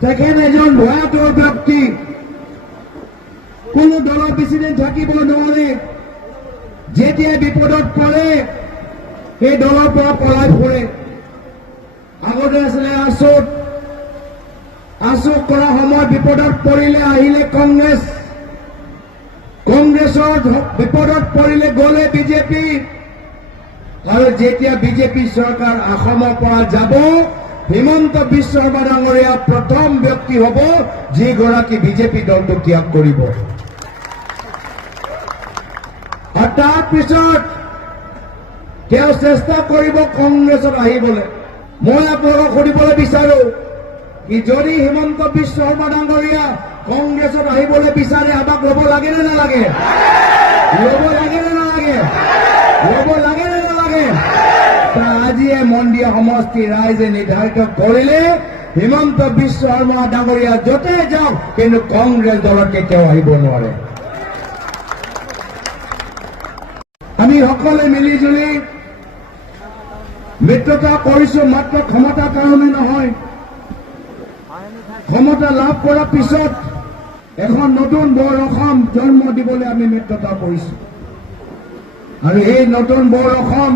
তেখেত এজন ভয়াতুৰ ব্যক্তি। কোনো দলৰ প্ৰেচিডেণ্ট থাকিব নোৱাৰে। যেতিয়া বিপদত পৰে সেই দলৰ পৰা পলাই ফুৰে। আগতে আছিলে আছুক কৰা সময়ত বিপদত পৰিলে আহিলে কংগ্ৰেছৰ বিপদত পৰিলে গ'লে বিজেপি। আৰু যেতিয়া বিজেপি চৰকাৰ অসমৰ পৰা যাব, হিমন্ত বিশ্ব শৰ্মা ডাঙৰীয়া প্ৰথম ব্যক্তি হ'ব যিগৰাকী বিজেপি দলটো ত্যাগ কৰিব। আৰু তাৰপিছত তেওঁ চেষ্টা কৰিব কংগ্ৰেছত আহিবলৈ। মই আপোনালোকক সুধিবলৈ বিচাৰো কি যদি হিমন্ত বিশ্ব শৰ্মা ডাঙৰীয়া কংগ্ৰেছত আহিবলৈ বিচাৰে আমাক ল'ব লাগে নে নালাগে? ল'ব লাগে নে নালাগে? ল'ব লাগে নে নালাগে? আজিয়ে মন্দিয়া সমষ্টি ৰাইজে নিৰ্ধাৰিত কৰিলে হিমন্ত বিশ্ব শৰ্মা ডাঙৰীয়া য'তে যাওক, কিন্তু কংগ্ৰেছ দলত কেতিয়াও আহিব নোৱাৰে। আমি সকলোৱে মিলিজুলি মিত্ৰতা কৰিছো, মাত্ৰ ক্ষমতাৰ কাৰণে নহয়। ক্ষমতা লাভ কৰাৰ পিছত এখন নতুন বৰ অসম জন্ম দিবলৈ আমি মিত্ৰতা কৰিছো। আৰু এই নতুন বৰ অসম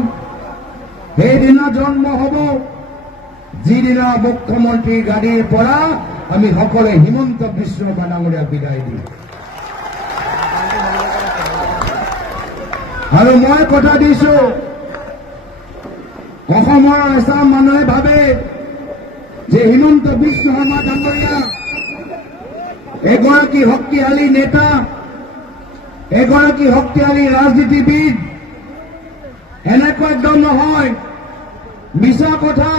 সেইদিনা জন্ম হ'ব যিদিনা মুখ্যমন্ত্ৰীৰ গাড়ীৰ পৰা আমি সকলোৱে হিমন্ত বিশ্ব শৰ্মা ডাঙৰীয়াক বিদায় দিম। আৰু মই কথা দিছো, অসমৰ এচাম মানুহে ভাবে যে হিমন্ত বিশ্ব শৰ্মা ডাঙৰীয়া এগৰাকী শক্তিশালী নেতা, এগৰাকী শক্তিশালী ৰাজনীতিবিদ। এনেকুৱা একদম নহয়, মিছা কথা।